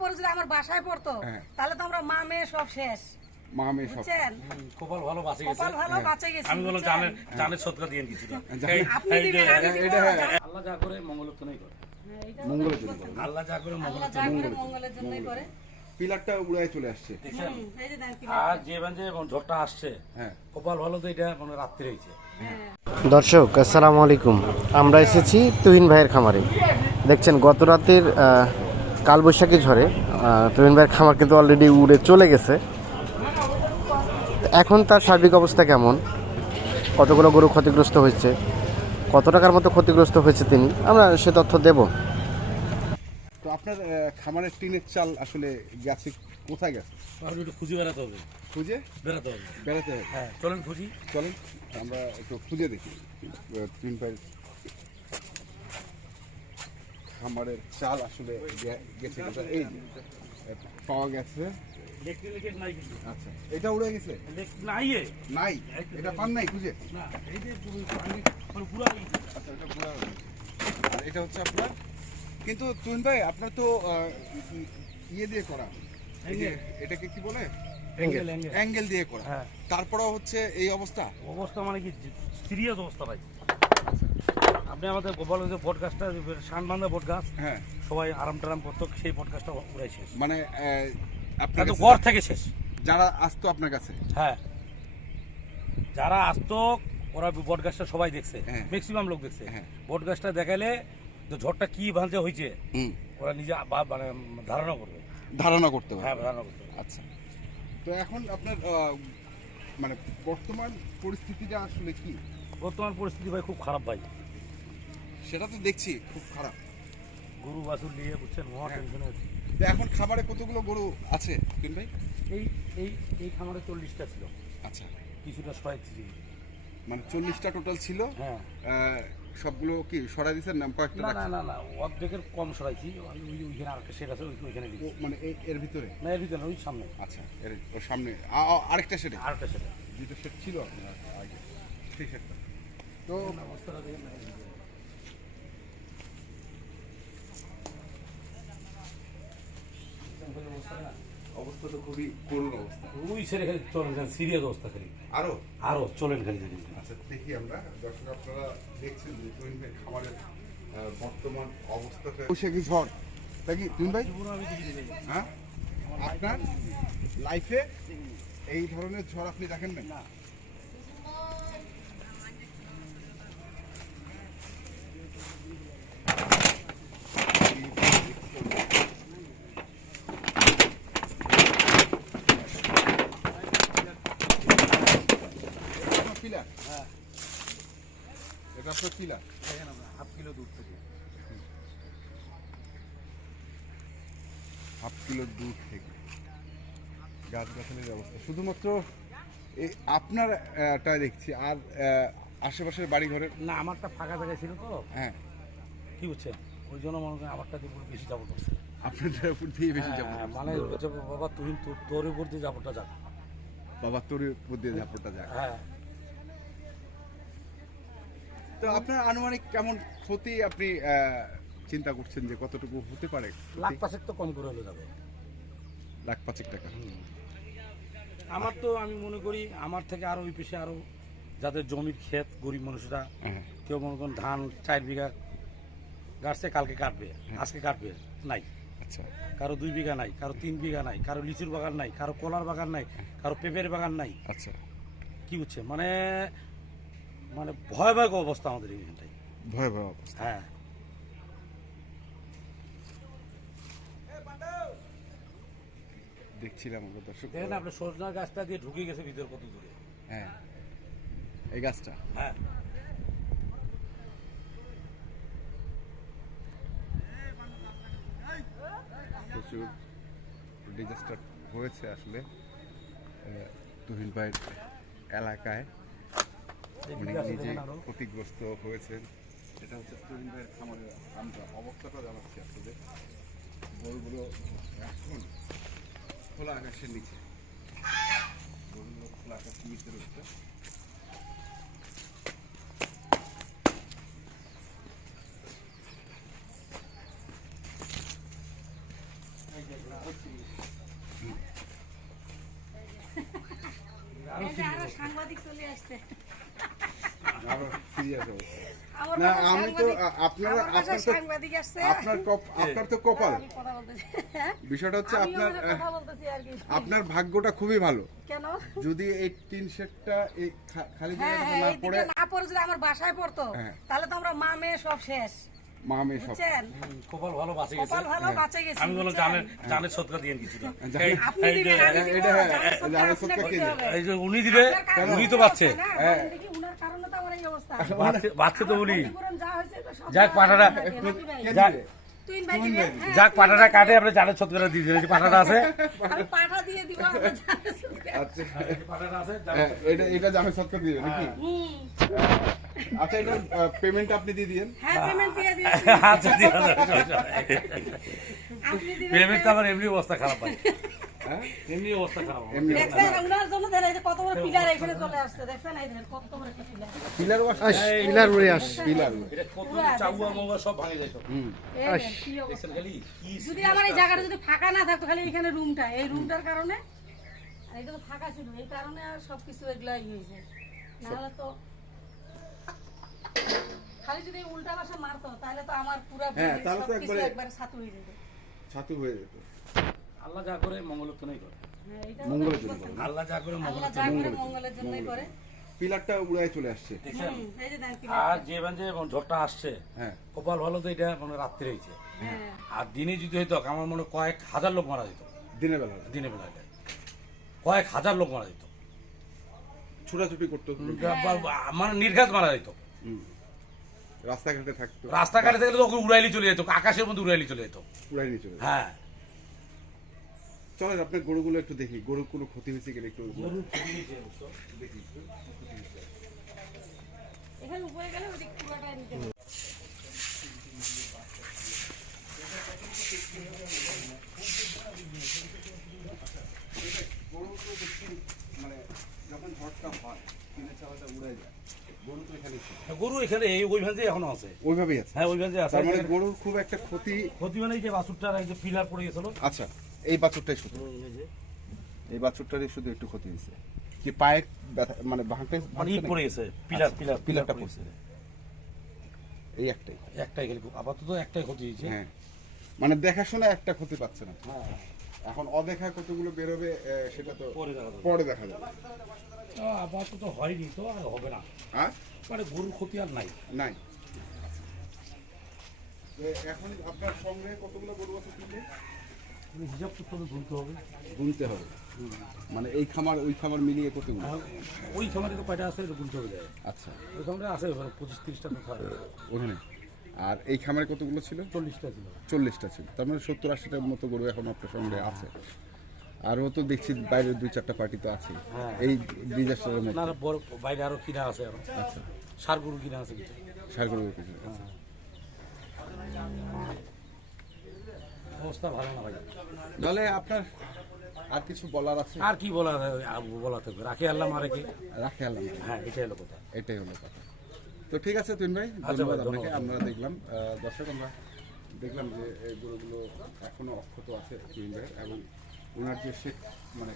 পরে যদি আমার বাসায় পড়তো হ্যাঁ। তাহলে তো আমরা মা মেয়ে সব শেষ। ভালো বাঁচে গেছে। আমি জানের জানের দিয়ে কিছুটা হ্যাঁ। আল্লাহ যা করে মঙ্গল তো করে। হ্যাঁ, মঙ্গলের জন্য আল্লাহ যা করে আল্লাহ যা করে মঙ্গলের জন্যই করে। পিলারটা উড়ায় চলে আসছে। আর যে ঝড়টা আসছে হ্যাঁ। কপাল ভালো তো এটা মানে রাত্রি হয়েছে। দর্শক আসসালামু আলাইকুম। আমরা এসেছি তুহিন ভাইয়ের খামারে। দেখছেন গত রাতের আহ, কালবৈশাখী ঝড়ে তুহিন ভাইয়ের খামার কিন্তু অলরেডি উড়ে চলে গেছে। এখন তার সার্বিক অবস্থা কেমন? কতগুলো গরু ক্ষতিগ্রস্ত হয়েছে? কত টাকার মতো ক্ষতিগ্রস্ত হয়েছে তিনি? আমরা সে তথ্য দেব। তো আপনার খামারের টিনের চাল আসলে গেছে কোথায় গেছে? তাহলে একটু খুঁজে বেড়াতে হবে। খুঁজে? বেড়াতে হবে। বেড়াতে হবে। হ্যাঁ চলেন খুঁজি। চলেন আমরা একটু খুঁজে দেখি। তিন পাই খামারের চাল আসলে গেছে এই পাওয়া গেছে। আচ্ছা এটা উড়ে গেছে? নাই এটা পান নাই খুঁজে? হচ্ছে আপনার কিন্তু ভাই আপনার তো ইয়ে দিয়ে করা। এটাকে কি বলে? অ্যাঙ্গেল দিয়ে করা। হ্যাঁ। তারপরেও হচ্ছে এই অবস্থা? অবস্থা মানে কি? সিরিয়াস অবস্থা ভাই। আপনি আমাদের গোপাল যে শানবান্ধা পডকাস্ট হ্যাঁ। সবাই আরাম টারাম করতো সেই পডকাস্টটা উড়াই শেষ। মানে আপনার ঘর থেকে শেষ। যারা আসতো আপনার কাছে? হ্যাঁ। যারা আসতো ওরা বটগাছটা সবাই দেখছে। ম্যাক্সিমাম লোক দেখছে। হ্যাঁ। বটগাছটা দেখালে যে ঝড়টা কি ভাঙছে হয়েছে ওরা নিজে মানে ধারণা করবে। ধারণা করতে পারে হ্যাঁ ধারণা করবে আচ্ছা। তো এখন আপনার মানে বর্তমান পরিস্থিতিটা আসলে কি? বর্তমান পরিস্থিতি ভাই খুব খারাপ ভাই। সেটা তো দেখছি খুব খারাপ। গরু বাছুর নিয়ে বুঝছেন মহা হ্যাঁ। টেনশনে আছি। তো এখন খাবারে কতগুলো গরু আছে তিন ভাই? এই এই এই খামারে চল্লিশটা ছিল। আচ্ছা। কিছুটা ছিল। মানে চল্লিশটা টোটাল ছিল? হ্যাঁ। সবগুলো কি সরাই দিচ্ছেন নাম কয়েকটা না না? না না অর্ধেকের কম সরাইছি। ওই- ওই- ওইখানে আরেকটা সেট আছে ওই- ওইখানে মানে এই- এর ভিতরে? না এর ভিতরে ওই সামনে। আচ্ছা এর ওর সামনে। আরেকটা সেটে আরেকটা সেট দুটো সেট ছিল? আপনার আগে সেই সেটটা তো অবস্থাটা দেখেন না। অবস্থা তো খুবই করুণ অবস্থা। ওই সেরে খালি চলেন সিরিয়াস অবস্থা খালি। আরও? আরও চলেন খালি দেখেন আচ্ছা দেখি আমরা। দর্শক আপনারা দেখছেন যে ভাই খামারের বর্তমান বৈশাখী ঝড় তাই কি তুহিন ভাই? হ্যাঁ? আপনার লাইফে এই ধরনের ঝড় আপনি দেখেন না আপনার পিলার হ্যাঁ আপনার পিলার দেখেন আমরা হাফ কিলো দূর থেকে। হাফ কিলো দূর থেকে। গাছ গাছালির অবস্থা। শুধুমাত্র এই আপনার আহ, টা দেখছি আর আশেপাশের বাড়ি ঘরের না আমারটা ফাঁকা জায়গায় ছিল তো। হ্যাঁ। কি বুঝছেন ওই জন্য মনে করেন আমারটা দিয়ে বেশি যাব করছে। আপনার উপর দিয়ে বেশি যাব হ্যাঁ, মানে বাবা তুই তোর- উপর দিয়ে যাবোটা যাক। বাবা তোর উপর দিয়ে ঝাপড়টা যাক। হ্যাঁ। তো আপনার আনুমানিক কেমন ক্ষতি আপনি চিন্তা করছেন যে কতটুকু হতে পারে? লাখ পাঁচেক তো কম করে হলে যাবে। লাখ পাঁচেক টাকা। আমার তো আমি মনে করি আমার থেকে আরও ওই পেশে আরও যাদের জমির ক্ষেত গরিব মানুষরা হ্যাঁ। কেউ মনে করেন ধান চার বিঘা গাছছে কালকে কাটবে আজকে কাটবে নাই। আচ্ছা। কারও দুই বিঘা নাই কারও তিন বিঘা নাই কারও লিচুর বাগান নাই কারও কলার বাগান নাই কারও পেঁপের বাগান নাই। আচ্ছা। কি হচ্ছে? মানে মানে ভয় ভয়াবহ অবস্থা আমাদের এইখানটায় ভয় ভয় অবস্থা। হ্যাঁ। দেখছিলাম আমরা দর্শক। দেখেন আপনি সজনা গাছটা দিয়ে ঢুকে গেছে ভিতর কত দূরে। হ্যাঁ। এই গাছটা? হ্যাঁ। প্রচুর ডিজাস্টার হয়েছে আসলে তুহিন ভাইয়ের এলাকায়। উনি নিজে ক্ষতিগ্রস্ত হয়েছেন। এটা হচ্ছে ভাইয়ের খামারের আমরা অবস্থাটা জানাচ্ছি আপনাদের গরুগুলো এখন খোলা আকাশের নিচে। গরুগুলো খোলা আকাশের নিচে রয়েছে। আরও সাংবাদিক চলে আসছে আরও সিরিয়াস অবস্থা আমার না আমি তো আপনারা আপনার তো আপনার আপনার তো কপাল। আমি কথা বলতেছি। হ্যাঁ? বিষয়টা হচ্ছে আপনার আপনার ভাগ্যটা খুবই ভালো। কেন? যদি এই টিন শেডটা এই খালি হ্যাঁ জায়গাটা হ্যাঁ না পড়ে না পড়ে যদি আমার বাসায় পড়তো হ্যাঁ। তাহলে তো আমরা মা মেয়ে সব শেষ। মা মেয়ে সব। কপাল ভালো বাঁচে গেছে। কপাল ভালো বাঁচে গেছে আমি বললাম বুঝছেন? জানের জানের দিয়ে কিছুটা আপনি দিবেন এটা হ্যাঁ, কে দিবে? উনি দিবে উনি তো এই বাচ্চে তো তো সব যাক, পাঠাটা- যাক। হ্যাঁ, যাক পাটাটা কাটে আপনি দিয়ে দিলেন পাটাটা আছে। আমি পাঠা দিয়ে দিব আমরা জামাই সবটা। আচ্ছা। পাটাটা আছে এটা নাকি? আচ্ছা এটা পেমেন্ট আপনি দিয়ে দিয়েন। হ্যাঁ পেমেন্ট দিয়ে দিন আচ্ছা পেমেন্ট তো আমার এমনি অবস্থা খারাপ হ্যাঁ এমনি অবস্থা খারাপ দেখছেন উনার জন্য দেখেন এই কত বড় পিলার এখানে চলে আসছে দেখছেন? এই দেখেন কত বড় একটা পিলার। পিলার আস পিলার উড়ে আস পিলার এটা কত চাউয়া মাউয়া সব ভাঙে যায় হুম। এই দেখেন, কি অবস্থা। দেখছেন খালি? যদি আমার এই জায়গাটা যদি ফাঁকা না থাকতো খালি এখানে রুমটা। এই রুমটার কারণে? আর এটা তো ফাঁকা ছিল এই কারণে আর সবকিছু এগুলাই হয়েছে। নাহলে তো খালি যদি উল্টা বাসা মারতো তাহলে তো আমার পুরো হ্যাঁ, তাহলে তো একবারে- একবারে ছাতু হয়ে যেত। ছাতু হয়ে যেত। আল্লাহ যা করে মঙ্গলোত্তনই করে। হ্যাঁ, মঙ্গলের জন্য করে। আল্লাহ যা করে মঙ্গলের জন্যই করে। পিলারটা উড়ায় চলে আসছে। আর যে যে ঝড়টা আসছে হ্যাঁ। কপাল ভালো তো এটা মানে রাত্রে হয়েছে। হ্যাঁ। আর দিনে যদি হইতো আমার মনে হয় কয়েক হাজার লোক মারা যেত। দিনের বেলা। দিনের বেলায়। কয়েক হাজার লোক মারা যেত। ছুটাছুটি করতো। মানে নির্ঘাত মারা যেত। হুম। রাস্তাঘাটে থাকতো। রাস্তাঘাটে থাকলে তো ওকে উড়াইলি চলে যেত আকাশের মধ্যে উড়াইলি চলে যেত। উড়াই নিয়ে চলে হ্যাঁ। চলেন আপনার গরুগুলো একটু দেখি। গরুর কোনো ক্ষতি হয়েছে কিনা একটু দেখি। এখানে উপরে গেলে নিতে গরু মানে হয় গরু তো এখানে। গরু এই ওই ভাঞ্জে এখনও আছে ওইভাবেই আছে হ্যাঁ ওই ভাঞ্জে আছে মানে গরুর খুব একটা ক্ষতি ক্ষতি মানে এই যে বাসুরটার এই যে পিলার পড়ে গেছিল। আচ্ছা। এই বাছুরটাই শুধু। এই বাছুরটারই শুধু একটু ক্ষতি হয়েছে। কি পায়ে মানে ভাঙতে মানে ই পড়ে গেছে পিলার পিলার পিলারটা পড়ে গেছে এই একটাই। একটাই খালি আপাতত একটাই ক্ষতি হয়েছে। হ্যাঁ। মানে দেখাশোনা একটা ক্ষতি পাচ্ছে না। এখন অদেখা কতগুলো বেরোবে সেটা তো পরে দেখা যাবে। পরে দেখা যাবে। আহ, আপাতত হয়নি তো আর হবে না। হ্যাঁ মানে গরুর ক্ষতি আর নাই। নাই। এখন আপনার সঙ্গে কতগুলো গরু আছে হিসাব করতে হবে গুনতে হবে। গুনতে হবে। মানে এই খামার ওই খামার মিলিয়ে কতগুলো আর ওই খামারে তো কয়টা আছে গুনতে হবে। আচ্ছা। ওই খামারে আছে পঁচিশ তিরিশটা তো ওখানে। আর এই খামারে কতগুলো ছিল? চল্লিশটা ছিল। চল্লিশটা ছিল। তার মানে সত্তর আশিটার মতো গরু এখন আপনার সঙ্গে আছে। আরও তো দেখছি বাইরে দুই চারটা পার্টি তো আছে। হ্যাঁ। এই ডিজাস্টারের মধ্যে। না বড় বাইরে আরও কিনা আছে আচ্ছা। সার গরু কিনা আছে কিছু। সার গরু কিছু। অবস্থা ভালো না ভাই। তাহলে আপনার আর কিছু বলার আছে? আর কি বলা আর বলা থাকবে। রাখে আল্লাহ মারে কি? রাখে আল্লাহ হ্যাঁ এটাই হলো কথা। এটাই হলো কথা। তো ঠিক আছে তুইন ভাই আচ্ছা ধন্যবাদ আপনাকে। আমরা দেখলাম দর্শক আমরা দেখলাম যে এই গরুগুলো এখনও অক্ষত আছে তুইন ভাই এবং ওনার যে শেখ মানে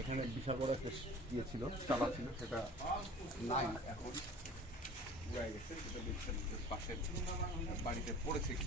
এখানে বিশাল বড় একটা ইয়ে ছিল চালা ছিল সেটা নাই এখন। উড়াই গেছে সেটা দেখছেন পাশের বাড়িতে পড়েছে কি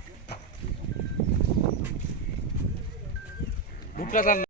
ভুট্টা ধান